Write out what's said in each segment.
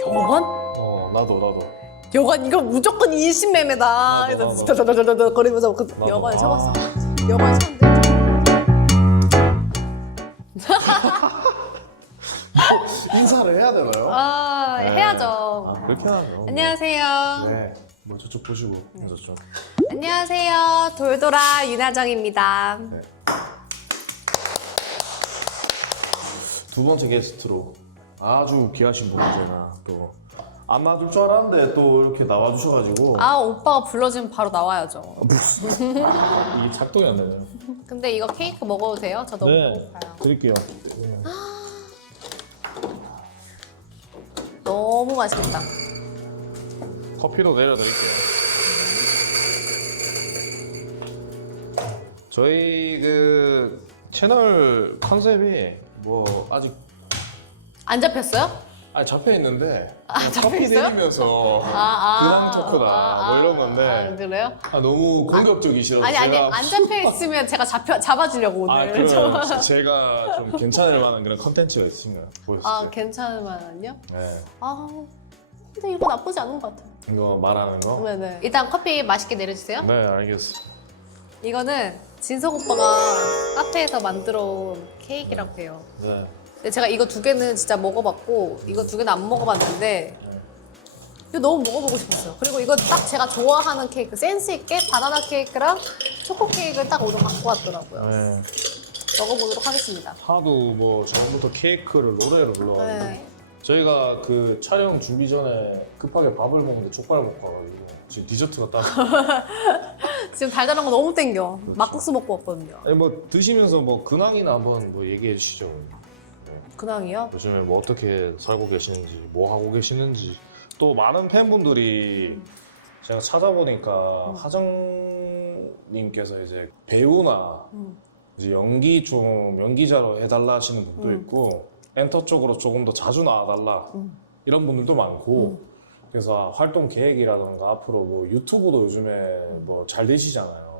여관? 나도. 여관 이거 무조건 인신매매다. 그래서 더더더더더 거리면서 그 여관을 쳐봤어. 여관을 쳤는데 인사를 해야 되나요? 해야죠. 그렇게 하죠. 안녕하세요. 네. 뭐 저쪽 보시고 저쪽. 안녕하세요. 돌돌아 윤하정입니다. 네. 두 번째 게스트로 아주 귀하신 분을 제가 또 안 놔둘 줄 알았는데 또 이렇게 나와주셔가지고. 오빠가 불러주면 바로 나와야죠. 이게 작동이 안 되네요. 근데 이거 케이크 먹어도 돼요? 저 너무 배고파요. 드릴게요. 너무 맛있겠다. 커피도 내려드릴게요. 저희 그 채널 컨셉이 뭐 아직 안 잡혔어요? 잡혀 있는데 잡혀 커피 있어요? 내리면서 근황 토크다 뭐 이런 건데 그래요? 너무 공격적이시라서 아니 제가 안 잡혀 있으면 제가 잡아주려고 오늘. 그럼 제가 좀 괜찮을 만한 그런 컨텐츠가 있으면 보여주세요. 괜찮을 만한요? 네. 근데 이거 나쁘지 않은 것 같아요. 이거 말하는 거? 네네. 일단 커피 맛있게 내려주세요. 네, 알겠습니다. 이거는 진석 오빠가 카페에서 만들어 온 케이크라고 해요. 네. 근데 제가 이거 두 개는 진짜 먹어봤고 이거 두 개는 안 먹어봤는데 이거 너무 먹어보고 싶었어요. 그리고 이거 딱 제가 좋아하는 케이크, 센스 있게 바나나 케이크랑 초코 케이크를 딱 오늘 갖고 왔더라고요. 네. 먹어보도록 하겠습니다. 하도 뭐 전부터 케이크를 노래를 불러가지고 네. 저희가 그 촬영 준비 전에 급하게 밥을 먹는데 족발을 먹고 와가지고 지금 디저트가 딱 지금 달달한 거 너무 땡겨. 막국수 먹고 왔거든요. 아니 뭐 드시면서 뭐 근황이나 한번 뭐 얘기해 주시죠. 근황이요? 요즘에 뭐 어떻게 살고 계시는지 뭐 하고 계시는지 또 많은 팬분들이 제가 찾아보니까 하정님께서 이제 배우나 이제 연기자로 해달라 하시는 분도 있고 엔터 쪽으로 조금 더 자주 나와달라 이런 분들도 많고 그래서 활동 계획이라던가 앞으로 뭐 유튜브도 요즘에 뭐 잘 되시잖아요.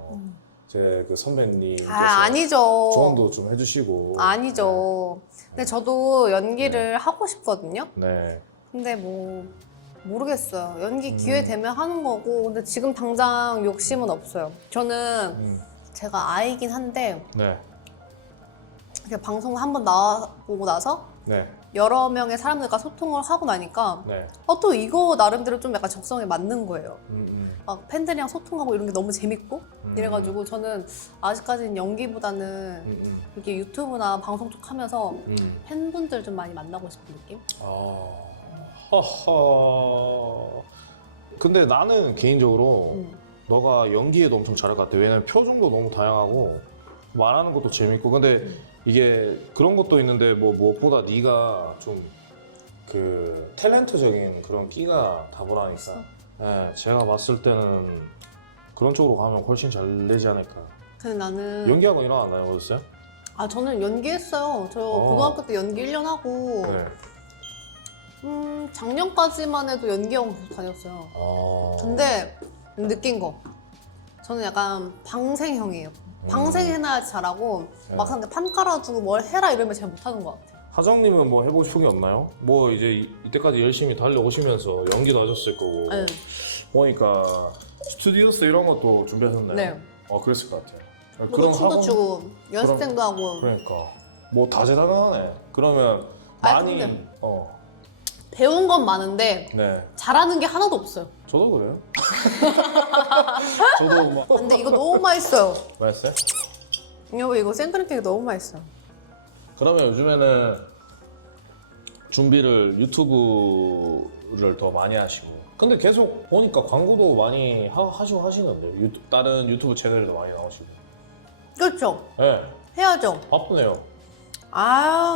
제 그 선배님께서 아니죠. 조언도 좀 해주시고. 아니죠. 근데 저도 연기를 하고 싶거든요. 네. 근데 뭐 모르겠어요. 연기 기회 되면 하는 거고 근데 지금 당장 욕심은 없어요. 저는 제가 아이긴 한데 네. 이렇게 방송 한번 나와보고 나서 네. 여러 명의 사람들과 소통을 하고 나니까 네. 또 이거 나름대로 좀 약간 적성에 맞는 거예요. 음. 막 팬들이랑 소통하고 이런 게 너무 재밌고 이래가지고 저는 아직까지는 연기보다는 이렇게 유튜브나 방송 쪽 하면서 팬분들 좀 많이 만나고 싶은 느낌? 허허. 근데 나는 개인적으로 너가 연기에도 엄청 잘할 것 같아. 왜냐면 표정도 너무 다양하고 말하는 것도 재밌고. 근데 이게 그런 것도 있는데 뭐 무엇보다 네가 좀 그 탤런트적인 그런 끼가 다분하니까. 네, 제가 봤을 때는 그런 쪽으로 가면 훨씬 잘 되지 않을까. 근데 나는 연기하고 이런 거 안 다녀보셨어요? 저는 연기했어요. 저 고등학교 때 연기 1년 하고 네. 작년까지만 해도 연기학원 계속 다녔어요. 근데 느낀 거 저는 약간 방생형이에요. 방생해놔야지 잘하고 막상 판 깔아주고 뭘 해라 이러면 잘 못하는 것 같아요. 하정님은 뭐 해보고 싶은 게 없나요? 뭐 이제 이때까지 열심히 달려오시면서 연기도 하셨을 거고 네. 보니까 스튜디오스 이런 것도 준비하셨나요? 네. 그랬을 것 같아요. 뭐 춤도 추고 연습생도 하고 그러니까 뭐 다재다능하네. 그러면 많이 근데 어 배운 건 많은데 네. 잘하는 게 하나도 없어요. 저도 그래요. 저도 막 근데 이거 너무 맛있어요. 맛있어요? 이거 생크림 케이크 너무 맛있어요. 그러면 요즘에는 준비를 유튜브를 더 많이 하시고 근데 계속 보니까 광고도 많이 하시고 하시는데 다른 유튜브 채널에도 많이 나오시고 그렇죠? 네 해야죠. 바쁘네요.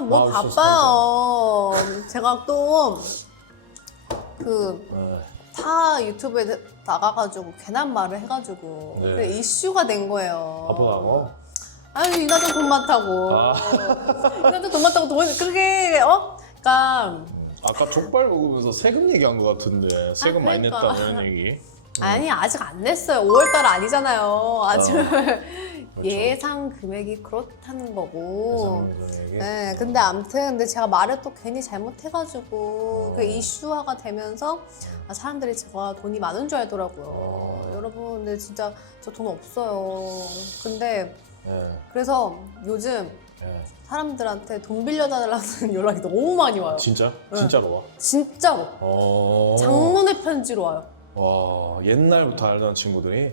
뭐 바빠요. 제가 또 타 유튜브에 나가가지고 괜한 말을 해가지고 네. 그게 이슈가 된 거예요. 바쁘다고? 이나도 돈 많다고. 이나도 돈 많다고 그게 그러니까 아까 족발 먹으면서 세금 얘기한 것 같은데 세금 많이 그러니까. 냈다 이런 얘기. 아니 아직 안 냈어요. 5월달 아니잖아요. 아직 그렇죠. 예상 금액이 그렇다는 거고. 예상금액이. 네, 근데 아무튼 근데 제가 말을 또 괜히 잘못해가지고 그 이슈화가 되면서 사람들이 제가 돈이 많은 줄 알더라고요. 여러분, 근데 진짜 저 돈 없어요. 근데 예. 그래서 요즘 예. 사람들한테 돈 빌려달라는 연락이 너무 많이 와요. 진짜? 네. 진짜로 와? 진짜로. 장문의 편지로 와요. 와, 옛날부터 알던 친구들이?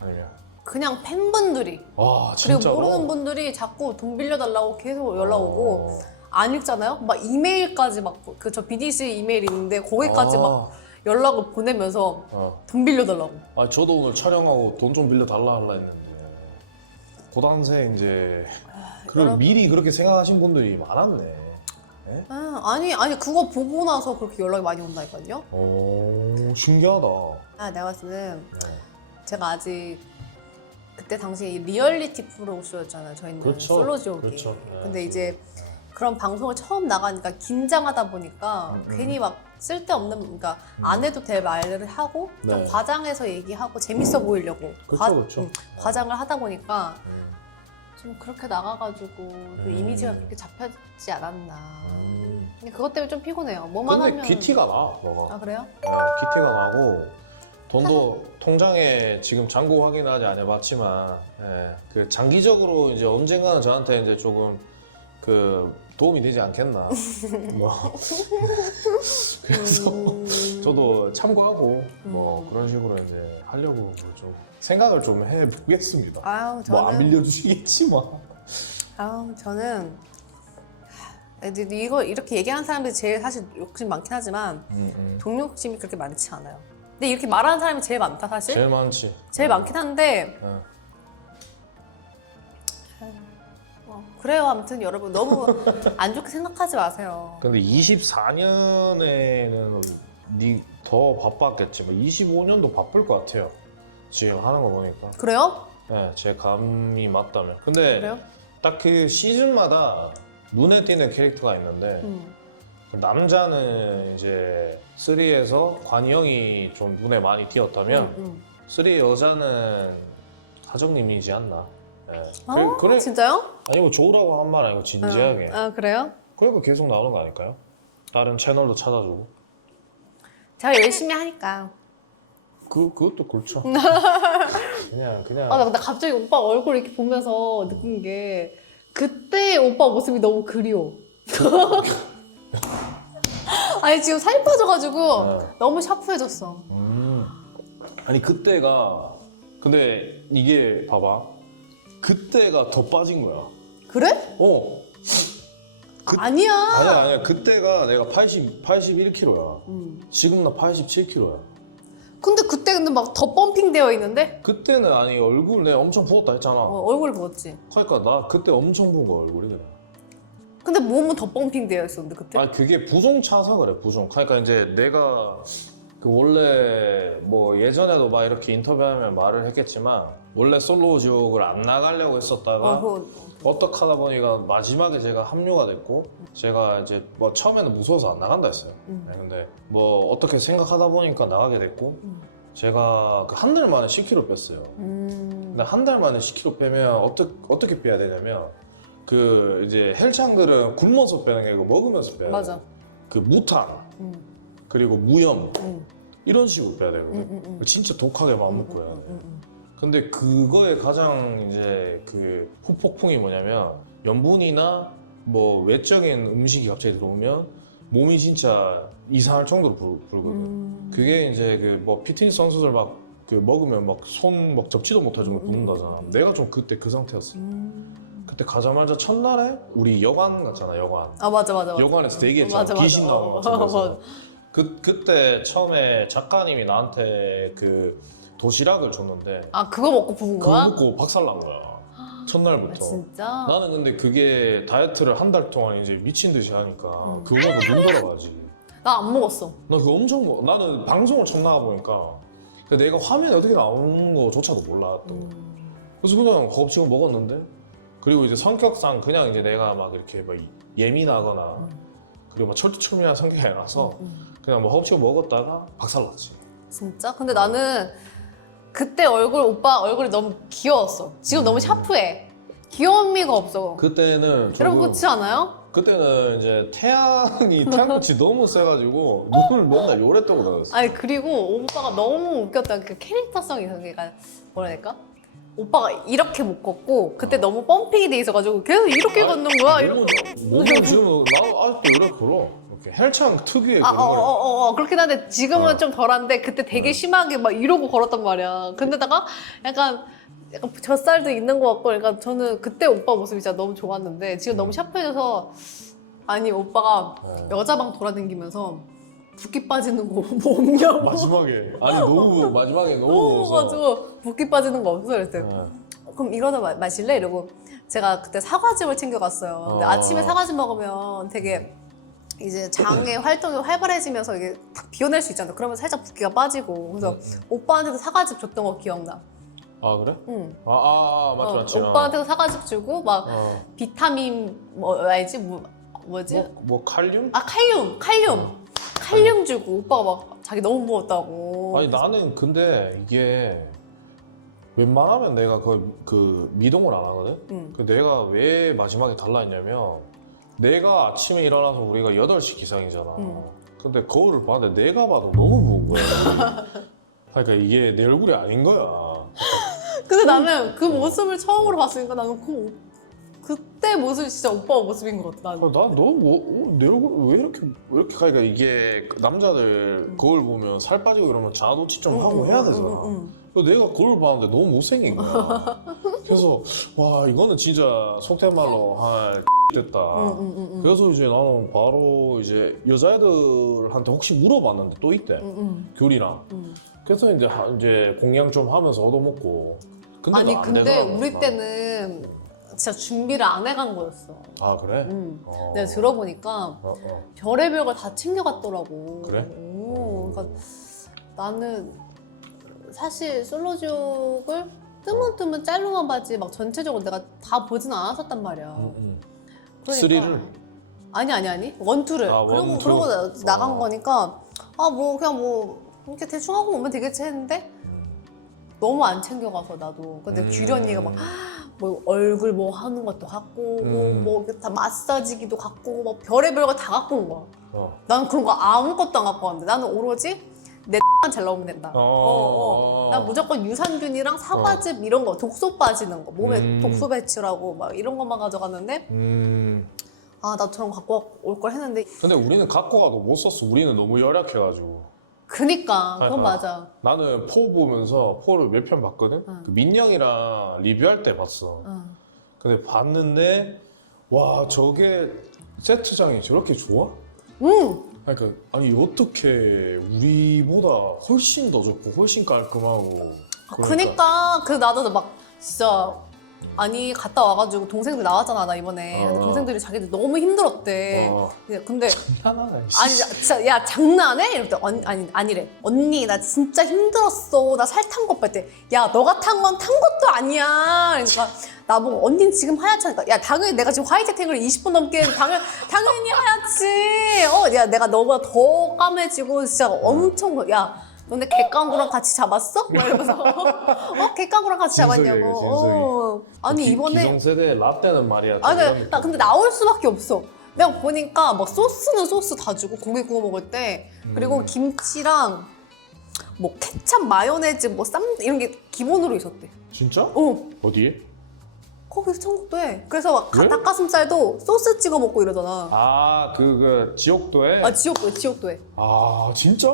아니면? 그냥 팬분들이. 와, 그리고 진짜로? 모르는 분들이 자꾸 돈 빌려달라고 계속 연락 오고 어. 안 읽잖아요? 막 이메일까지 막 그 저 BDC 이메일 있는데 거기까지 아. 막 연락을 보내면서 어. 돈 빌려달라고. 아, 저도 오늘 촬영하고 돈 좀 빌려달라 하려 했는데 고단생 이제 그걸 여러분. 미리 그렇게 생각하신 분들이 많았네. 예? 아니 그거 보고 나서 그렇게 연락이 많이 온다니까요. 오, 신기하다. 내가 봤을 때는 네. 제가 아직 그때 당시에 이 리얼리티 프로쇼였잖아요. 저희는 그렇죠. 솔로지옥이. 그렇죠. 네. 근데 이제 그런 방송을 처음 나가니까 긴장하다 보니까 괜히 막 쓸데없는, 그러니까 안 해도 될 말을 하고 좀 네. 과장해서 얘기하고 재밌어 보이려고 그렇죠. 과장을 하다 보니까 좀 그렇게 나가가지고 그 이미지가 그렇게 잡혀지지 않았나. 근데 그것 때문에 좀 피곤해요. 뭐만 근데 하면. 귀티가 나, 너가. 아 그래요? 네, 귀티가 나고 돈도 통장에 지금 잔고 확인하지 않아봤지만 그 장기적으로 이제 언젠가는 저한테 이제 조금 그 도움이 되지 않겠나. 뭐 그래서 저도 참고하고 뭐 그런 식으로 이제 하려고 좀 생각을 좀 해보겠습니다. 아유 뭐 안 저는 빌려주시겠지만. 저는 이거 이렇게 얘기하는 사람들이 제일 사실 욕심 많긴 하지만 돈 욕심이 그렇게 많지 않아요. 근데 이렇게 말하는 사람이 제일 많다 사실. 제일 많지. 제일 많긴 한데 그래요. 아무튼 여러분 너무 안 좋게 생각하지 마세요. 근데 24년에는 니 더 바빴겠지만 25년도 바쁠 것 같아요. 지금 하는 거 보니까. 그래요? 네, 제 감이 맞다면. 근데 그래요? 딱 그 시즌마다 눈에 띄는 캐릭터가 있는데 그 남자는 이제 3에서 관영이 좀 눈에 많이 띄었다면 3 여자는 하정님이지 않나. 네. 그래. 진짜요? 아니 뭐 좋으라고 한 말 아니고 진지하게. 그래요? 그러니까 계속 나오는 거 아닐까요? 다른 채널도 찾아주고. 제가 열심히 하니까. 그것도 그렇죠. 그냥 나 근데 갑자기 오빠 얼굴 이렇게 보면서 느낀 게 그때 오빠 모습이 너무 그리워. 아니 지금 살 빠져가지고 네. 너무 샤프해졌어. 아니 그때가 근데 이게 봐봐 그때가 더 빠진 거야. 그래? 아니야. 아니야 그때가 내가 81kg야. 지금 나 87kg야. 근데 막 더 펌핑 되어 있는데? 그때는 아니 얼굴 내가 엄청 부었다 했잖아. 얼굴 부었지. 그러니까 나 그때 엄청 부은 거야 얼굴이 그냥. 근데 몸은 더 펌핑 되어 있었는데 그때? 아니 그게 부종 차서 그래 부종. 그러니까 이제 내가 그 원래 뭐 예전에도 막 이렇게 인터뷰하면 말을 했겠지만 원래 솔로 지옥을 안 나가려고 했었다가 어떻게 하다 보니까 마지막에 제가 합류가 됐고 제가 이제 뭐 처음에는 무서워서 안 나간다 했어요. 네, 근데 뭐 어떻게 생각하다 보니까 나가게 됐고 제가 그 한 달 만에 10kg 뺐어요. 근데 한 달 만에 10kg 빼면 어떻게 빼야 되냐면 그 이제 헬창들은 굶어서 빼는 게 아니고 먹으면서 빼야 돼. 맞아. 그 무탕 그리고 무염 이런 식으로 빼야 되거든. 진짜 독하게 맘 먹고 해야 돼. 근데 그거에 가장 이제 그 후폭풍이 뭐냐면 염분이나 뭐 외적인 음식이 갑자기 들어오면 몸이 진짜 이상할 정도로 불거든. 그게 이제 그 뭐 피트니스 선수들 막 그 먹으면 막 손 막 접지도 못할 정도로 붓는다잖아. 내가 좀 그때 그 상태였어. 그때 가자마자 첫날에 우리 여관 갔잖아 여관. 맞아. 여관에서 대기했잖아. 귀신 나오는 것 같은 데서. 그때 처음에 작가님이 나한테 그 도시락을 줬는데 그거 먹고 부은 거야? 그거 먹고 박살난 거야. 첫날부터. 진짜? 나는 근데 그게 다이어트를 한 달 동안 이제 미친 듯이 하니까 그거 먹고 눈 돌아가지. 나 안 먹었어. 나 그거 엄청 먹어. 나는 방송을 처음 나가 보니까 내가 화면에 어떻게 나오는 거조차도 몰랐던 거야. 그래서 그냥 허겁지겁 먹었는데 그리고 이제 성격상 그냥 이제 내가 막 이렇게 막 예민하거나 그리고 막 철두철미한 성격이 아니라서 그냥 뭐 허겁지겁 먹었다가 박살났지. 진짜? 근데 나는 그때 오빠 얼굴이 너무 귀여웠어. 지금 너무 샤프해. 귀여움미가 없어. 그때는 여러분 조금 그렇지 않아요? 그때는 이제 태양빛이 너무 세가지고 눈을 맨날 요래 뜨고 다녔어. 아니 그리고 오빠가 너무 웃겼던 그 캐릭터성이 있어. 그러니까 뭐라 해야 될까? 오빠가 이렇게 못 걷고 그때 너무 펌핑이 돼 있어가지고 계속 이렇게 걷는 거야. 이렇게. 몸은 지금 나도 아직도 요래 걸어. 이렇게 헬창 특유의 그런 걸. 그렇긴 한데 지금은 좀 덜한데 그때 되게 심하게 막 이러고 걸었단 말이야. 근데다가 약간 젖살도 있는 것 같고, 그러니까 저는 그때 오빠 모습이 진짜 너무 좋았는데 지금 너무 샤프해져서 아니 오빠가 여자방 돌아다니면서 붓기 빠지는 거 뭐 없냐고. 마지막에 아니 너무 마지막에 너무 웃어서. 가지고 붓기 빠지는 거 없어 그랬어요. 그럼 이거나 마실래? 이러고 제가 그때 사과즙을 챙겨갔어요. 근데 아침에 사과즙 먹으면 되게 이제 장의 활동이 활발해지면서 이게 탁 비워낼 수 있잖아. 그러면 살짝 붓기가 빠지고. 그래서 오빠한테도 사과즙 줬던 거 기억나. 아 그래? 응. 맞지. 오빠한테도 사과즙 주고 막 비타민 뭐 알지? 뭐지? 뭐 칼륨? 칼륨 주고 오빠가 막 자기 너무 무웠다고. 아니 나는 근데 이게 웬만하면 내가 그 미동을 안 하거든? 응. 그 내가 왜 마지막에 달라했냐면 내가 아침에 일어나서 우리가 8시 기상이잖아. 근데 거울을 봤는데 내가 봐도 너무 부은 거야. 그러니까 이게 내 얼굴이 아닌 거야. 근데 나는 그 모습을 처음으로 봤으니까 나는 그때 모습이 진짜 오빠 모습인 것 같아. 나는. 내 얼굴 왜 이렇게 가니까 이게 남자들 거울 보면 살 빠지고 이러면 자아도취 좀 하고 해야 되잖아. 그래서 내가 거울 봤는데 너무 못생긴 거야. 그래서 와 이거는 진짜 속된 말로 할 됐다. 그래서 이제 나는 바로 이제 여자애들한테 혹시 물어봤는데 또 있대. 교리랑. 그래서 이제 공양 좀 하면서 얻어먹고. 근데 아니 안 근데 되더라고, 우리 나는. 때는 진짜 준비를 안 해간 거였어. 아 그래? 내가 들어보니까 별의별 걸 다 챙겨갔더라고. 그래? 그러니까 나는 사실 솔로족을 뜨문뜨문 짤로만 봤지 막 전체적으로 내가 다 보진 않았었단 말이야. 그러니까. 쓰리를? 아니 원투를. 그러고 나간 거니까 그냥 이렇게 대충 하고 오면 되겠지 했는데 너무 안 챙겨가서 나도. 근데 규리 언니가 막 뭐 얼굴 뭐 하는 것도 갖고 뭐 다 마사지기도 갖고 막 별의별 거 다 갖고 온 거야. 나는 그런 거 아무것도 안 갖고 왔는데 나는 오로지 내 만 잘 나오면 된다. 난 무조건 유산균이랑 사과즙 이런 거, 독소 빠지는 거, 몸에 독소 배출하고 막 이런 것만 가져갔는데 나도 저런 거 갖고 올 걸 했는데. 근데 우리는 갖고 가도 못 썼어. 우리는 너무 열악해가지고. 그니까 그건 맞아. 나는 포 보면서 포를 몇 편 봤거든. 그 민영이랑 리뷰할 때 봤어. 근데 봤는데 와 저게 세트장이 저렇게 좋아? 그러니까 아니 어떻게 우리보다 훨씬 더 좋고 훨씬 깔끔하고. 그니까 나도 막 진짜 아니 갔다 와가지고 동생들 나왔잖아 나 이번에. 근데 동생들이 자기들 너무 힘들었대. 근데 미안하네. 아니 진짜 야 장난해? 이랬더니 아니래. 언니 나 진짜 힘들었어. 나 살 탄 거 뺄 때 야 너가 탄 건 탄 것도 아니야. 그러니까 나보고 언니는 지금 하얗잖아. 야 당연히 내가 지금 화이트 탱을 20분 넘게 당연히 하얗지. 야 내가 너보다 더 까매지고 진짜 엄청 야 너네 갯강구랑 같이 잡았어? 막 이러면서 갯강구랑 같이 잡았냐고. 아니 이번에 기성세대 라떼는 말이야. 근데 나올 수밖에 없어. 내가 보니까 막 소스는 소스 다 주고 고기 구워 먹을 때 그리고 김치랑 뭐 케찹 마요네즈 뭐 쌈 이런 게 기본으로 있었대. 진짜? 어디에? 거기 청국도에. 그래서 막 그래? 닭가슴살도 소스 찍어 먹고 이러잖아. 그 지옥도에? 지옥도에. 진짜?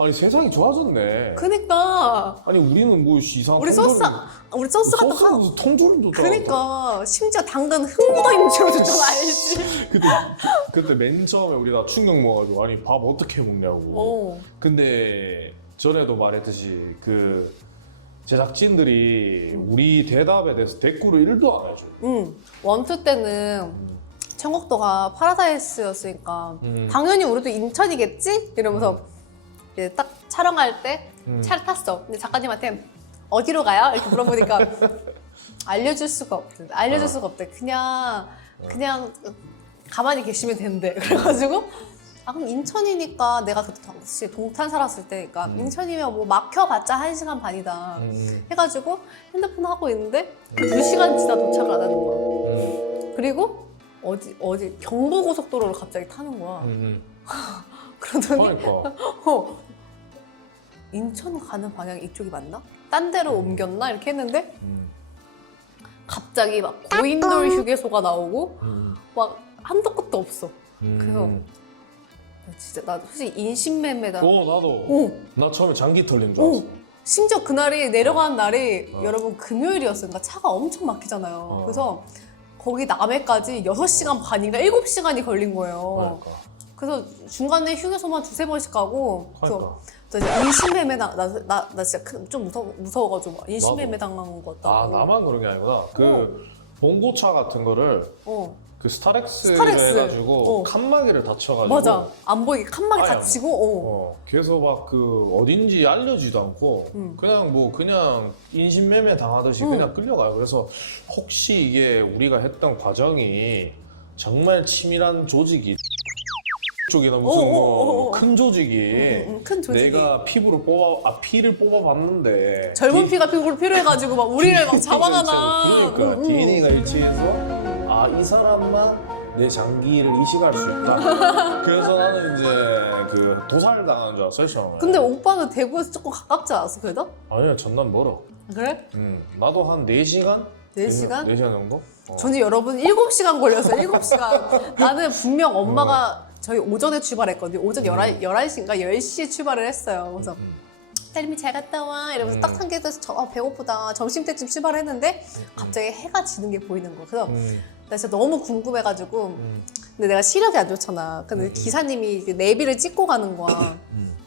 아니 세상이 좋아졌네. 그니까. 아니 우리는 뭐 이상한 우리 소스 같은 소스가 무슨 통조림 줬잖아. 그니까 심지어 당근 흙 묻어 있는 채로 줬잖아. 알지? 그때 맨 처음에 우리가 충격 먹어가지고 아니 밥 어떻게 먹냐고. 근데 전에도 말했듯이 그 제작진들이 우리 대답에 대해서 댓글을 1도 안 해줘. 원투 때는 청국도가 파라다이스였으니까 당연히 우리도 인천이겠지? 이러면서 이제 딱 촬영할 때 차를 탔어. 근데 작가님한테 어디로 가요? 이렇게 물어보니까 알려줄 수가 없대. 그냥 가만히 계시면 된대. 그래가지고 아 그럼 인천이니까 내가 그때 당시 동탄 살았을 때니까 인천이면 뭐 막혀봤자 1시간 반이다 해가지고 핸드폰 하고 있는데 2시간 지나 도착을 안 하는 거야. 그리고 어디 경부고속도로를 갑자기 타는 거야. 그러더니 그러니까. 인천 가는 방향이 이쪽이 맞나? 딴 데로 옮겼나? 이렇게 했는데 갑자기 막 고인돌 휴게소가 나오고 막 한도 끝도 없어. 그래서 진짜 나 솔직히 인신매매다. 나도. 나 처음에 장기 털린 줄 알았어. 심지어 그날이 내려가는 날이 여러분 금요일이었으니까 차가 엄청 막히잖아요. 그래서 거기 남해까지 6시간 반인가 7시간이 걸린 거예요. 그러니까. 그래서 중간에 휴게소만 2-3번씩 가고 그러니까. 그래서 이제 인신매매 나 진짜 좀 무서워가지고 막 인신매매 당한 것 같다고. 아 나만 그런 게 아니구나. 그 봉고차 같은 거를 그 스타렉스를 스타렉스. 해가지고 칸막이를 다쳐가지고 맞아. 안 보이게 칸막이 아예 닫히고 그래서 막 그 어딘지 알려지도 않고 그냥 인신매매 당하듯이 그냥 끌려가요. 그래서 혹시 이게 우리가 했던 과정이 정말 치밀한 조직이 쪽이나 무슨 뭐 큰 조직이 큰 조직이. 내가 피를 뽑아봤는데 젊은 피가 필요해가지고 막 우리를 막 잡아가나. 그러니까 DNA가 일치해서 이 사람만 내 장기를 이식할 수 있다. 그래서 나는 이제 그 도살당한 줄 알았어요 처음에. 근데 오빠는 대구에서 조금 가깝지 않았어 그래도? 아니야 전남 멀어. 그래? 나도 한 4시간? 4시간? 4시간 정도? 저는 여러분 7시간 걸렸어요. 7시간. 나는 분명 엄마가 저희 오전에 출발했거든요. 오전 11시인가 10시에 출발을 했어요. 그래서 딸미 잘 갔다 와 이러면서 딱 상계돼서 배고프다. 점심때쯤 출발했는데 갑자기 해가 지는 게 보이는 거야. 그래서 나 진짜 너무 궁금해가지고 근데 내가 시력이 안 좋잖아. 근데 기사님이 그 내비를 찍고 가는 거야.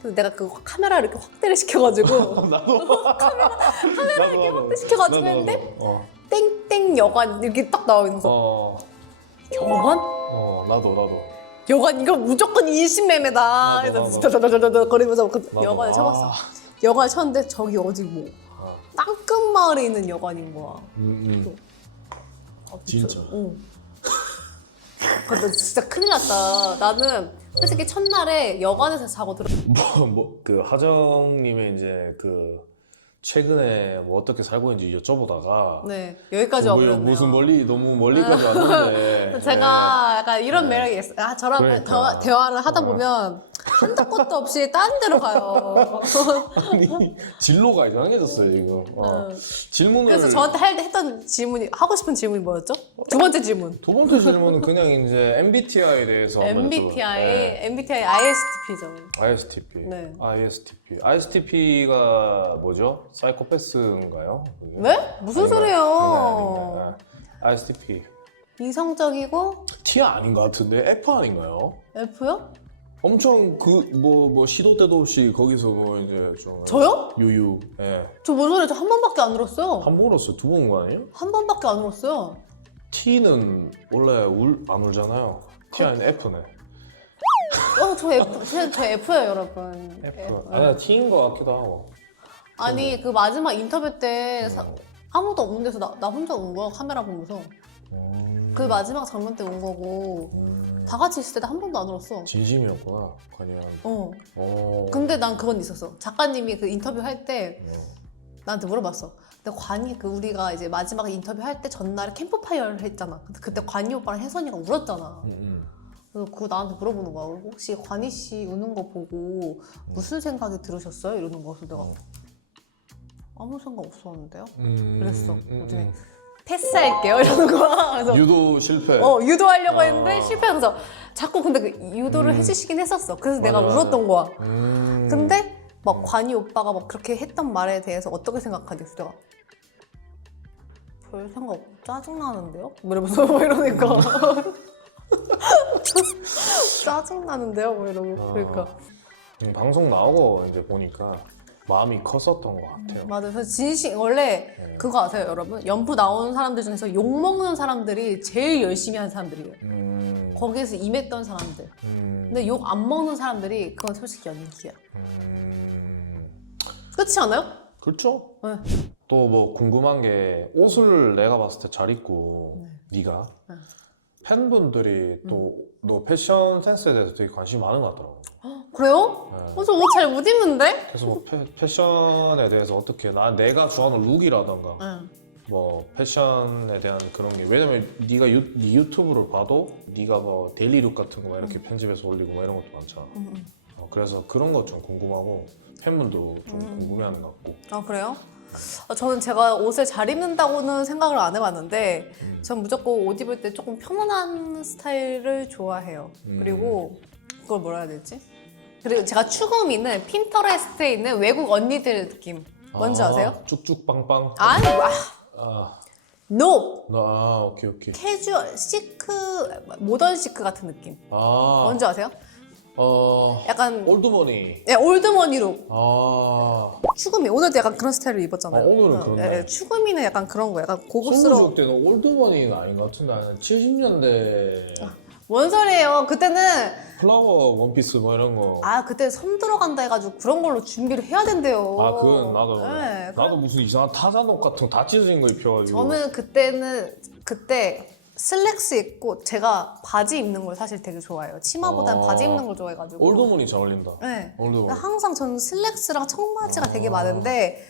그래서 내가 그 카메라를 이렇게 확대를 시켜가지고 카메라 이렇게 확대시켜가지고 했는데 땡땡 여관 이렇게 딱 나와 있는 거. 여관? 나도. 여관 이거 무조건 인신매매다. 그래서 다다다다다 거리면서 그 여관을 쳐봤어. 여관을 쳤는데 저기 어디 뭐 땅끝 마을에 있는 여관인 거야. 진짜. 근데 진짜 큰일 났다. 나는 솔직히 첫날에 여관에서 자고 들어. 그 하정님의 이제 그 최근에 뭐 어떻게 살고 있는지 여쭤보다가 네 여기까지 와버렸네요. 무슨 너무 멀리까지 왔는데 제가 약간 이런 매력이 있어요. 저랑 그러니까. 대화를 하다 보면 한도 끝도 없이 다른 데로 가요. 아니 진로가 이상해졌어요 지금. 질문을 그래서 저한테 했던 질문이 하고 싶은 질문이 뭐였죠? 두 번째 질문. 두 번째 질문은 그냥 이제 MBTI에 대해서 MBTI ISTP죠. ISTP. 네. ISTP가 뭐죠? 사이코패스인가요? 네? 무슨 소리예요? ISTP. 이성적이고 T 아닌 것 같은데 F 아닌가요? F요? 엄청 뭐 시도 때도 없이 거기서 뭐 이제 좀 저요? 유유. 예. 저 뭔 소리예요? 저 한 번밖에 안 울었어요. 한 번 울었어요. 2번 온 거 아니에요? 한 번밖에 안 울었어요. T는 원래 안 울잖아요. T 아닌 F네. 저 F예요, 여러분. F. 아니야 T인 것 같기도 하고. 아니 그 마지막 인터뷰 때 아무도 없는 데서 나 혼자 운 거야 카메라 보면서. 그 마지막 장면 때 운 거고 다 같이 있을 때도 한 번도 안 울었어. 진심이었구나 관이한테. 근데 난 그건 있었어. 작가님이 그 인터뷰 할 때 나한테 물어봤어. 근데 관이 그 우리가 이제 마지막 인터뷰 할 때 전날에 캠프파이어를 했잖아. 근데 그때 관이 오빠랑 혜선이가 울었잖아. 그래서 그거 나한테 물어보는 거야. 혹시 관이 씨 우는 거 보고 무슨 생각이 들으셨어요? 이러는 거야. 그래서 내가 아무 생각 없었는데요? 그랬어. 그랬더니 패스할게요 이러는 거야. 그래서 유도 실패. 유도하려고 했는데 실패하면서 자꾸 근데 그 유도를 해주시긴 했었어. 그래서 내가 울었던 거야. 근데 막 관이 오빠가 막 그렇게 했던 말에 대해서 어떻게 생각하니? 그래서 내가 별 생각 없고 짜증나는데요? 뭐 이러면서 뭐 이러니까 짜증나는데요? 뭐 이러고 그러니까 방송 나오고 이제 보니까 마음이 컸었던 것 같아요. 맞아요. 그래서 진심 원래 그거 아세요, 여러분? 연프 나오는 사람들 중에서 욕 먹는 사람들이 제일 열심히 한 사람들이에요. 거기에서 임했던 사람들. 근데 욕 안 먹는 사람들이 그건 솔직히 연기야. 그렇지 않아요? 그렇죠. 네. 또 뭐 궁금한 게 옷을 내가 봤을 때 잘 입고 네가 팬분들이 또 너 패션 센스에 대해서 되게 관심이 많은 것 같더라고. 그래요? 네. 저 옷 잘 못 입는데? 그래서 뭐 패션에 대해서 어떻게 내가 좋아하는 룩이라던가 응. 뭐 패션에 대한 그런 게 왜냐면 네가 네 유튜브를 봐도 네가 뭐 데일리 룩 같은 거 막 이렇게 편집해서 올리고 뭐 이런 것도 많잖아. 응. 그래서 그런 것 좀 궁금하고 팬분도 좀 궁금해하는 것 같고. 아 그래요? 저는 제가 옷을 잘 입는다고는 생각을 안 해봤는데 전 무조건 옷 입을 때 조금 편안한 스타일을 좋아해요. 그리고 그걸 뭐라 해야 되지? 그리고 제가 추구미는 핀터레스트에 있는 외국 언니들 느낌 뭔지 아세요? 쭉쭉 빵빵. 아니 아, 노! 오케이. 캐주얼, 시크, 모던 시크 같은 느낌 아, 뭔지 아세요? 약간 올드머니. 네, 올드머니 룩 추구미 오늘도 약간 그런 스타일을 입었잖아요. 오늘은 그렇네. 네, 추구미는 약간 그런 거 약간 고급스러운 솔로지옥 때는 올드머니는 아닌 것 같은데 한 70년대 뭔 소리예요? 그때는 플라워 원피스 뭐 이런 거. 그때 섬 들어간다 해가지고 그런 걸로 준비를 해야 된대요. 그건 나도 네, 나도 무슨 이상한 타자옷 같은 거 다 찢어진 거 입혀가지고. 저는 그때 슬랙스 입고 제가 바지 입는 걸 사실 되게 좋아해요. 치마보다는 바지 입는 걸 좋아해가지고. 올드머니 잘 어울린다. 네. 올드머니. 항상 저는 슬랙스랑 청바지가 되게 많은데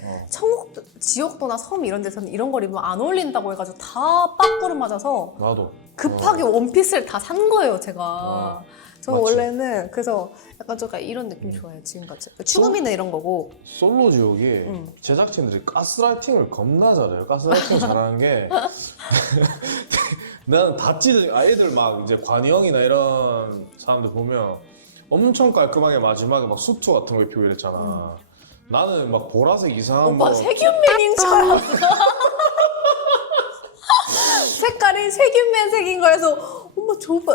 지옥도나 섬 이런 데서는 이런 걸 입으면 안 어울린다고 해가지고 다 빠꾸를 맞아서 나도. 급하게 원피스를 다 산 거예요, 제가. 저는 맞지. 원래는 그래서 약간 좀 이런 느낌 좋아해요, 지금같이. 추구미는 이런 거고. 솔로지옥이 제작진들이 가스라이팅을 겁나 잘해요. 가스라이팅 잘하는 게 나는 다 찢어. 애들 막 이제 관영이나 이런 사람들 보면 엄청 깔끔하게 마지막에 막 수트 같은 거 입히고 이랬잖아. 나는 막 보라색 이상한 오빠 거. 세균맨인 줄 알았어. 색깔이 세균맨색인 거여서 엄마 저 오빠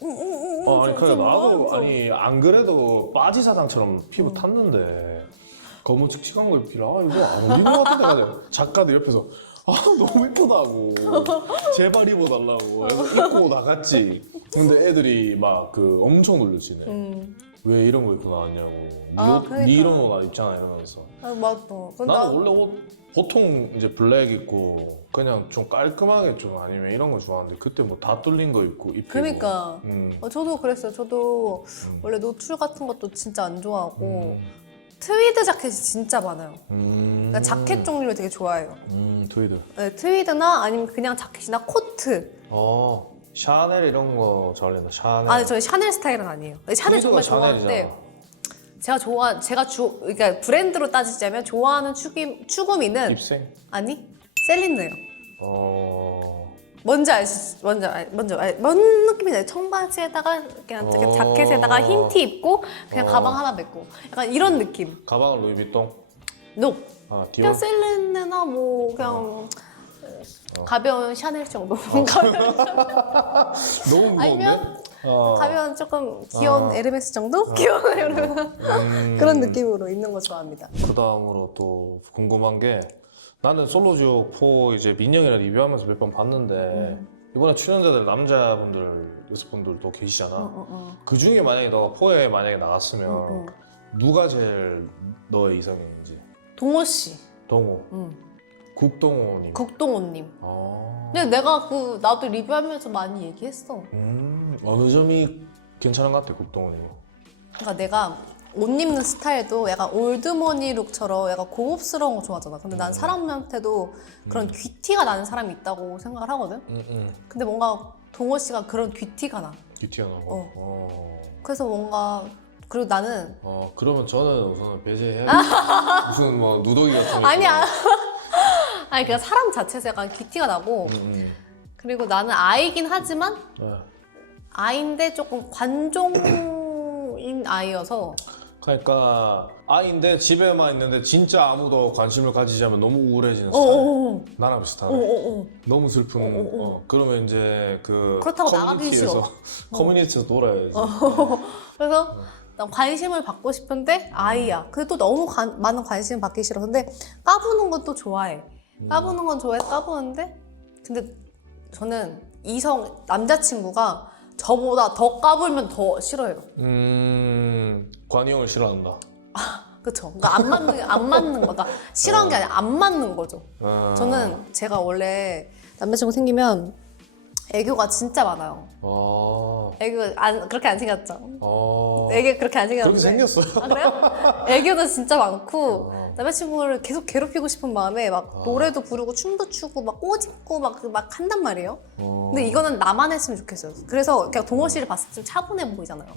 아니 그래 나도 아니 안 그래도 바지 사장처럼 피부 탔는데 검은 칙칙한 거 입길래 이거 안 어울리는 것 같은데 그래서 작가들 옆에서 너무 이쁘다고 제발 입어달라고 그래서 입고 나갔지. 근데 애들이 막 그 엄청 놀려지네. 왜 이런 거 입고 나왔냐고. 그러니까. 니 이런 옷 안 입잖아 이러면서. 맞다. 나는 원래 옷 보통 이제 블랙 입고 그냥 좀 깔끔하게 좀 아니면 이런 거 좋아하는데 그때 뭐 다 뚫린 거 입고 입히고. 그러니까 저도 그랬어요. 저도 원래 노출 같은 것도 진짜 안 좋아하고 트위드 자켓이 진짜 많아요. 그러니까 자켓 종류를 되게 좋아해요. 트위드. 네, 트위드나 아니면 그냥 자켓이나 코트. 샤넬 이런 거 잘 어울린다. 샤넬. 아니 저는 샤넬 스타일은 아니에요. 샤넬 정말 트위드가 좋아하는데 그러니까 브랜드로 따지자면 좋아하는 추구미는 입생. 아니 셀린느요. 뭔 느낌이나요? 청바지에다가 그냥 자켓에다가 흰 티 입고 그냥 가방 하나 메고 약간 이런 느낌. 가방은 루이비통. 노. 디올. 그냥 셀린느나 뭐 그냥 가벼운 샤넬 정도. 너무 무거운데? 아니면 가벼운 조금 귀여운 에르메스 정도? 귀여운 에르메스 그런 느낌으로 입는 거 좋아합니다. 그 다음으로 또 궁금한 게 나는 솔로지옥 4 이제 민영이랑 리뷰하면서 몇 번 봤는데 이번에 출연자들 남자분들 여성분들도 계시잖아. 그 중에 만약에 너가 4에 만약에 나갔으면 누가 제일 너의 이상형인지. 동호 씨. 동호. 국동호님. 국동호님. 근데 내가 나도 리뷰하면서 많이 얘기했어. 어느 점이 괜찮은 것 같아 국동호님. 그러니까 내가 옷 입는 스타일도 약간 올드머니 룩처럼 약간 고급스러운 거 좋아하잖아. 근데 난 사람한테도 그런 귀티가 나는 사람이 있다고 생각을 하거든. 근데 뭔가 동호 씨가 그런 귀티가 나. 귀티가 나고. 그래서 뭔가 그리고 나는 그러면 저는 우선 배제해. 무슨 뭐 누더기 같은 거. 아니야. 아니 그냥 사람 자체에서 약간 귀티가 나고 그리고 나는 아이긴 하지만 아이인데 조금 관종인 아이여서 그러니까 아이인데 집에만 있는데 진짜 아무도 관심을 가지지 않으면 너무 우울해지는 스타일. 나랑 비슷하네. 너무 슬픈. 그러면 이제 그 그렇다고 나가기 싫어. 커뮤니티에서 놀아야지. 그래서 난 관심을 받고 싶은데 아이야. 근데 또 너무 많은 관심을 받기 싫어. 근데 까부는 건 또 좋아해. 까부는 건 좋아해. 까부는데 근데 저는 남자친구가 저보다 더 까불면 더 싫어해요. 관용을 싫어한다. 그쵸. 그러니까 안 맞는 거. 그러니까 싫어하는 게 아니라 안 맞는 거죠. 저는 제가 원래 남자친구 생기면 애교가 진짜 많아요. 애교 그렇게 안 생겼죠? 애교 그렇게 안 생겼는데. 그렇게 생겼어요? 아 그래요? 애교도 진짜 많고 남자친구를 계속 괴롭히고 싶은 마음에 막 노래도 부르고 춤도 추고 막 꼬집고 막 한단 말이에요. 근데 이거는 나만 했으면 좋겠어요. 그래서 그냥 동호 씨를 봤을 때 좀 차분해 보이잖아요.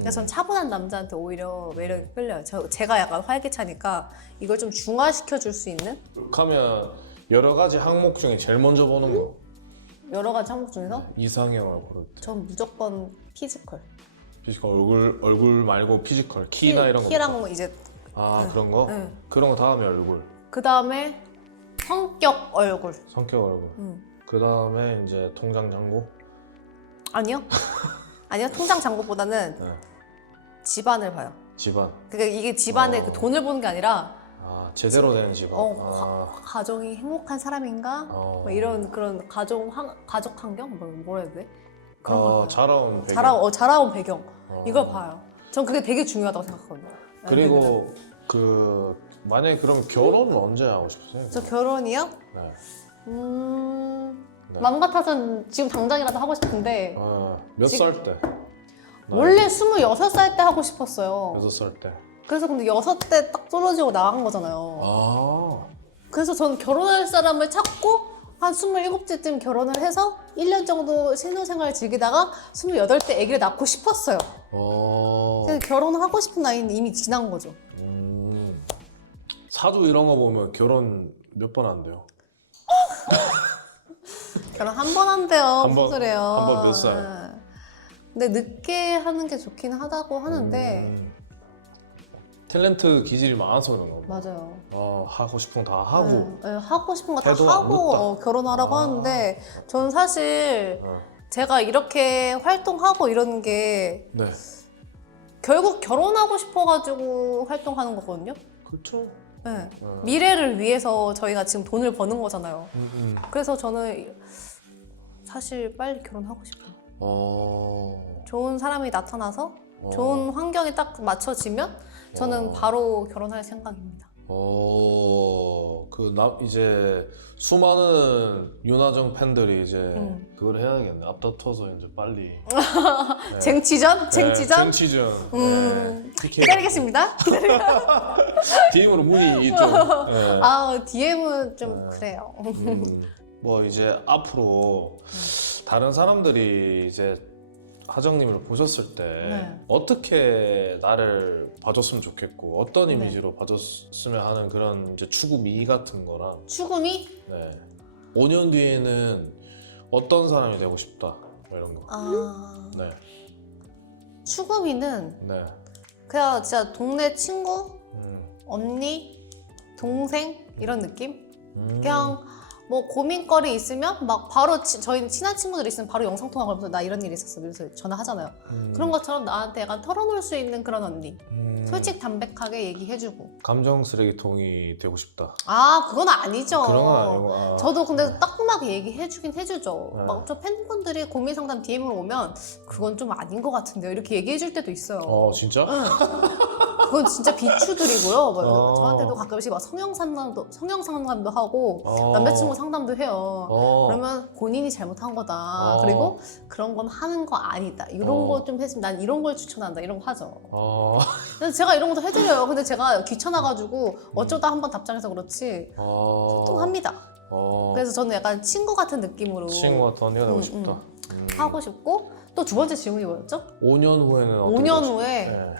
그래서 전 차분한 남자한테 오히려 매력이 끌려요. 제가 약간 활기차니까 이걸 좀 중화시켜 줄 수 있는 하면 여러 가지 항목 중에 제일 먼저 보는 거 여러 가지 항목 중에서 이상형을 고를 때 전 무조건 피지컬. 피지컬 얼굴 말고 피지컬 키나 이런 거 키랑 뭐 이제 그런 거? 응. 그런 거 다음에 얼굴 그 다음에 성격 얼굴. 성격 얼굴 그 다음에 이제 통장 잔고 아니요. 아니요. 통장 잔고보다는 네. 집안을 봐요. 집안 그러니까 이게 집안에 그 돈을 보는 게 아니라 제대로 된 집안 가정이 행복한 사람인가? 뭐 이런 그런 가정 환경 뭐라 해야 돼? 그런 거 자라온 배경 자라온 배경 이걸 봐요. 전 그게 되게 중요하다고 생각하거든요. 그리고 그 만약에 그럼 결혼은 언제 하고 싶으세요? 저 결혼이요? 네. 네. 마음 같아서는 지금 당장이라도 하고 싶은데 몇 살 때? 원래 26살 때 하고 싶었어요. 6살 때. 그래서 근데 6때 딱 떨어지고 나간 거잖아요. 그래서 저는 결혼할 사람을 찾고 한 27때쯤 결혼을 해서 1년 정도 신혼생활을 즐기다가 28때 아기를 낳고 싶었어요. 그래서 결혼을 하고 싶은 나이는 이미 지난 거죠. 사주 이런 거 보면 결혼 몇 번 안 돼요? 결혼 한 번 한대요. 무슨 소리예요? 한 번 몇 살? 근데 늦게 하는 게 좋긴 하다고 하는데 탤런트 기질이 많아서 그런가 봐. 맞아요. 하고 싶은 거 다 하고 네, 하고 싶은 거 다 해도 안 하고 결혼하라고 하는데 저는 사실 제가 이렇게 활동하고 이러는 게 네. 결국 결혼하고 싶어가지고 활동하는 거거든요. 그렇죠. 네. 미래를 위해서 저희가 지금 돈을 버는 거잖아요. 그래서 저는 사실 빨리 결혼하고 싶어요. 좋은 사람이 나타나서 좋은 환경이 딱 맞춰지면 저는 바로 결혼할 생각입니다. 이제 수많은 윤하정 팬들이 이제 그걸 해야겠네. 앞다퉈서 이제 빨리. 네. 쟁취전? 쟁취전? 쟁취전. 기다리겠습니다. DM으로 문의 좀. DM은 좀 그래요. 뭐 이제 앞으로 다른 사람들이 이제 하정님을 보셨을 때 어떻게 나를 봐줬으면 좋겠고 어떤 이미지로 봐줬으면 하는 그런 이제 추구미 같은 거나 추구미? 네. 5년 뒤에는 어떤 사람이 되고 싶다 뭐 이런 거. 네. 추구미는 네. 그냥 진짜 동네 친구, 언니, 동생 이런 느낌? 그냥 뭐 고민거리 있으면 막 바로 저희 친한 친구들 있으면 바로 영상통화 걸면서 나 이런 일이 있었어 이러면서 전화하잖아요. 그런 것처럼 나한테 약간 털어놓을 수 있는 그런 언니. 솔직 담백하게 얘기해주고. 감정 쓰레기통이 되고 싶다. 그건 아니죠. 그런 건 아니고. 저도 근데 따끔하게 얘기해주긴 해주죠. 막 저 팬분들이 고민 상담 DM으로 오면 그건 좀 아닌 것 같은데요. 이렇게 얘기해줄 때도 있어요. 진짜? 그건 진짜 비추들이고요. 저한테도 가끔씩 막 성형 상담도 하고 남자친구 상담도 해요. 그러면 본인이 잘못한 거다. 그리고 그런 건 하는 거 아니다. 이런 거 좀 했으면 난 이런 걸 추천한다. 이런 거 하죠. 그래서 제가 이런 것도 해드려요. 근데 제가 귀찮아가지고 어쩌다 한번 답장해서 그렇지 소통합니다. 그래서 저는 약간 친구 같은 느낌으로 친구 같은 언니가 되고 싶다. 하고 싶고 또 두 번째 질문이 뭐였죠? 5년 후에는 어떤 5년 거지? 후에 네.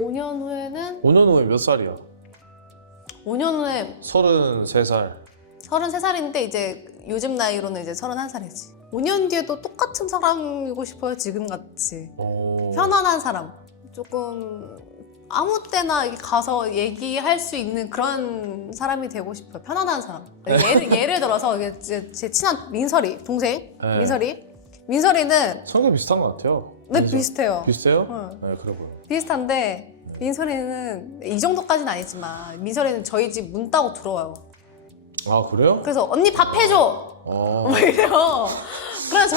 5년 후에는 5년 후에 몇 살이야? 5년 후에 33살. 33살인데 이제 요즘 나이로는 이제 31살이지. 5년 뒤에도 똑같은 사람이고 싶어요. 지금같이. 편안한 사람. 조금 아무 때나 이렇게 가서 얘기할 수 있는 그런 사람이 되고 싶어요. 편안한 사람. 예를 들어서 이게 제 친한 민설이 동생 네. 민설이는 성격 비슷한 것 같아요. 네 비슷해요. 비슷해요? 응. 네, 그래 보여. 비슷한데 민설이는 이 정도까지는 아니지만 민설이는 저희 집 문 따고 들어와요. 그래요? 그래서 언니 밥 해줘. 뭐 이래요. 그래서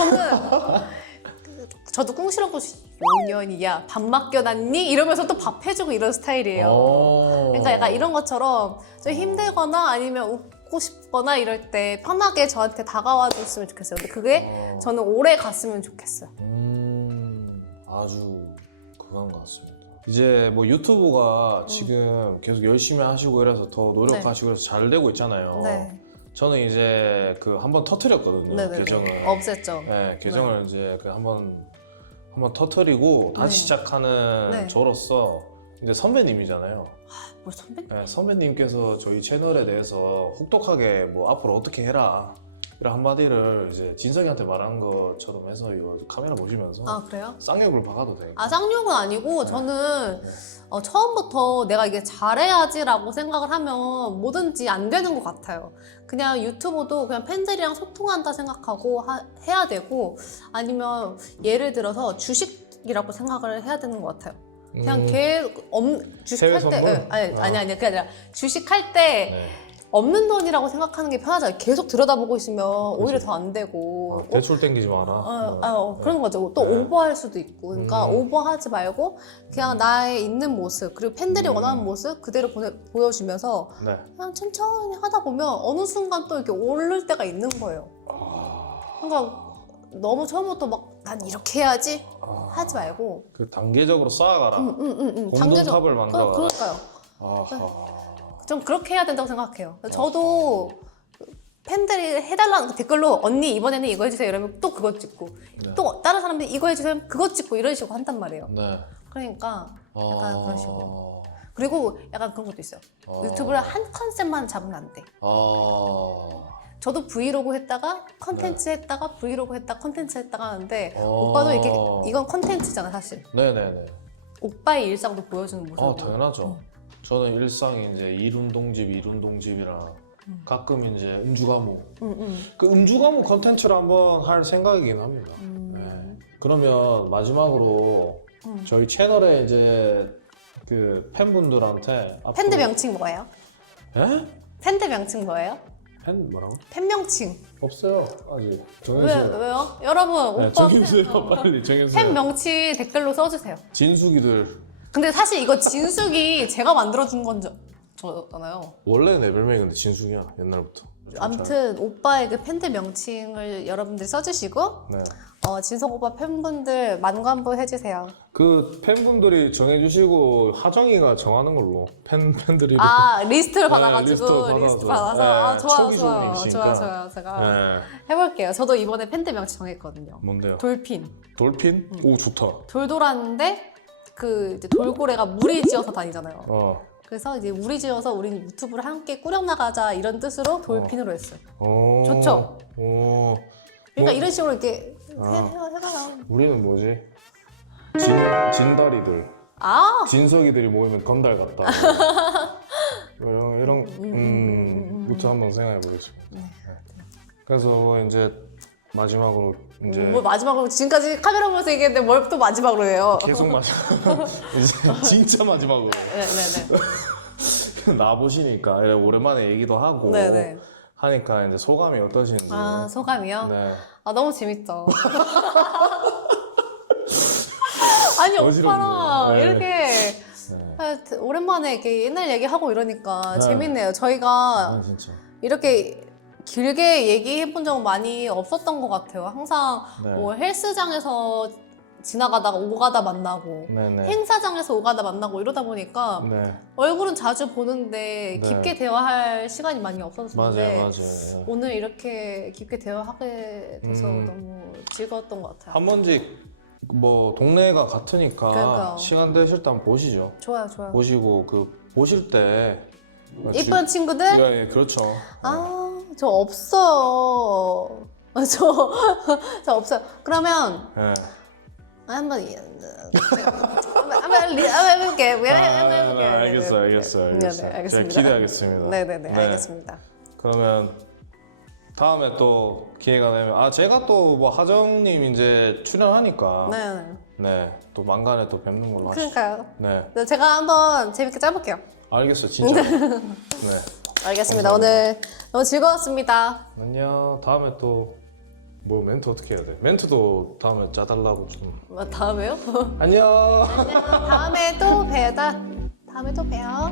저도 꿍시렁 5년이야 밥 맡겨놨니? 이러면서 또 밥 해주고 이런 스타일이에요. 그러니까 약간 이런 것처럼 좀 힘들거나 아니면 뵙고 싶거나 이럴 때 편하게 저한테 다가와 줬으면 좋겠어요. 근데 그게 저는 오래 갔으면 좋겠어요. 아주 그건 것 같습니다. 이제 뭐 유튜브가 지금 계속 열심히 하시고 이래서 더 노력하시고 그래서 잘 되고 있잖아요. 네. 저는 이제 그 한번 터트렸거든요. 네네네. 계정을. 없앴죠. 네, 계정을 이제 그 한번 터트리고 다시 네. 시작하는 네. 저로서 이제 선배님이잖아요. 뭘 선배? 네, 선배님께서 저희 채널에 대해서 혹독하게 뭐 앞으로 어떻게 해라 이런 한마디를 이제 진석이한테 말한 것처럼 해서 이거 카메라 보시면서 아 그래요? 쌍욕을 박아도 돼요. 아 쌍욕은 아니고 네. 저는 네. 처음부터 내가 이게 잘해야지라고 생각을 하면 뭐든지 안 되는 것 같아요. 그냥 유튜브도 그냥 팬들이랑 소통한다 생각하고 해야 되고 아니면 예를 들어서 주식이라고 생각을 해야 되는 것 같아요. 그냥 주식할 때 선물? 아니 그게 아니라 주식할 때 네. 없는 돈이라고 생각하는 게 편하잖아요. 계속 들여다보고 있으면 오히려 더 안 되고 대출 땡기지 마라. 그런 거죠. 또 네. 오버할 수도 있고 그러니까 오버하지 말고 그냥 나의 있는 모습 그리고 팬들이 원하는 모습 그대로 보여주면서 네. 그냥 천천히 하다 보면 어느 순간 또 이렇게 오를 때가 있는 거예요. 그러니까 너무 처음부터 막 난 이렇게 해야지 하지 말고 그 단계적으로 쌓아가라. 공동탑을 만들어가라. 그러니까요. 아하. 좀 그렇게 해야 된다고 생각해요. 저도 팬들이 해달라는 댓글로 언니 이번에는 이거 해주세요 이러면 또 그거 찍고 네. 또 다른 사람들이 이거 해주세요 그거 찍고 이런 식으로 한단 말이에요. 네. 그러니까 약간 그런 식으로. 어... 그리고 약간 그런 것도 있어요. 유튜브를 한 컨셉만 잡으면 안 돼. 저도 브이로그 했다가 컨텐츠 했다가 브이로그 했다가 컨텐츠 했다가 하는데 오빠도 이게 이건 컨텐츠잖아 사실. 네네네. 오빠의 일상도 보여주는 모습. 당연하죠. 저는 일상이 이제 이룬동집이랑 가끔 이제 음주가무. 그 음주가무 컨텐츠를 한번 할 생각이긴 합니다. 네. 그러면 마지막으로 저희 채널에 이제 그 팬분들한테 팬들 명칭 뭐예요? 에? 팬들 명칭 뭐예요? 팬 뭐라고? 팬 명칭. 없어요 아직. 정해주세요. 왜요? 여러분 네, 오빠 정해주세요 빨리 정해주세요. 팬 명칭 댓글로 써주세요. 진숙이들. 근데 사실 이거 진숙이 제가 만들어준 저잖아요. 원래 내 별명이 근데 진숙이야 옛날부터. 아무튼 오빠의 그 팬들 명칭을 여러분들이 써주시고 네. 진석 오빠 팬분들 만관부 해주세요. 그 팬분들이 정해주시고 하정이가 정하는 걸로 팬들이 리스트를 받아가지고 리스트 리스트 받아서. 받아서 네, 좋아요 촉이 좋은 좋아요 님이시니까. 좋아요 제가 네. 해볼게요. 저도 이번에 팬들 명칭 정했거든요. 뭔데요? 돌핀. 돌핀? 오 좋다. 돌돌았는데 그 이제 돌고래가 무리지어서 다니잖아요. 그래서 이제 무리지어서 우리 유튜브를 함께 꾸려나가자 이런 뜻으로 돌핀으로 했어요. 오. 좋죠? 오. 그러니까 이런 식으로 이렇게 아. 해가요. 우리는 뭐지? 진다리들. 진석이들이 모이면 건달 같다. 이런 부터 한번 생각해 보겠습니다. 네. 그래서 이제 마지막으로 이제 뭐 마지막으로 지금까지 카메라 보면서 얘기했는데 뭘 또 마지막으로 해요? 계속 마지막 이제 진짜 마지막으로 네네네. 나 보시니까 오랜만에 얘기도 하고 네네. 하니까 이제 소감이 어떠신지. 소감이요? 네. 너무 재밌죠. 아니 오빠랑 네. 이렇게 오랜만에 이렇게 옛날 얘기하고 이러니까 네. 재밌네요. 저희가 진짜. 이렇게 길게 얘기해 본 적은 많이 없었던 것 같아요. 항상 네. 뭐 헬스장에서 지나가다가 오가다 만나고 네네. 행사장에서 오가다 만나고 이러다 보니까 네. 얼굴은 자주 보는데 네. 깊게 대화할 시간이 많이 없었는데 맞아요. 오늘 이렇게 깊게 대화하게 돼서 음. 너무 즐거웠던 것 같아요. 한 번씩 뭐 동네가 같으니까 그러니까요. 시간 되실 때 한번 보시죠. 좋아요. 보시고 보실 때 이쁜 친구들? 예, 그렇죠. 저 없어. 저 없어요. 그러면 예. 한번 해볼게. 알겠어요. 네, 제가 알겠습니다. 기대하겠습니다. 네네네, 네. 알겠습니다. 그러면 다음에 또 기회가 되면 제가 또 뭐 하정님 이제 출연하니까 네. 또 만간에 또 뵙는 걸로 하시죠. 그러니까요. 네. 제가 한번 재밌게 짜볼게요. 알겠어요, 진짜. 네. 알겠습니다. 오늘 너무 즐거웠습니다. 안녕. 다음에 또 뭐 멘트 어떻게 해야 돼? 멘트도 다음에 짜달라고 좀. 다음에요? 안녕. 다음에 또 봬요.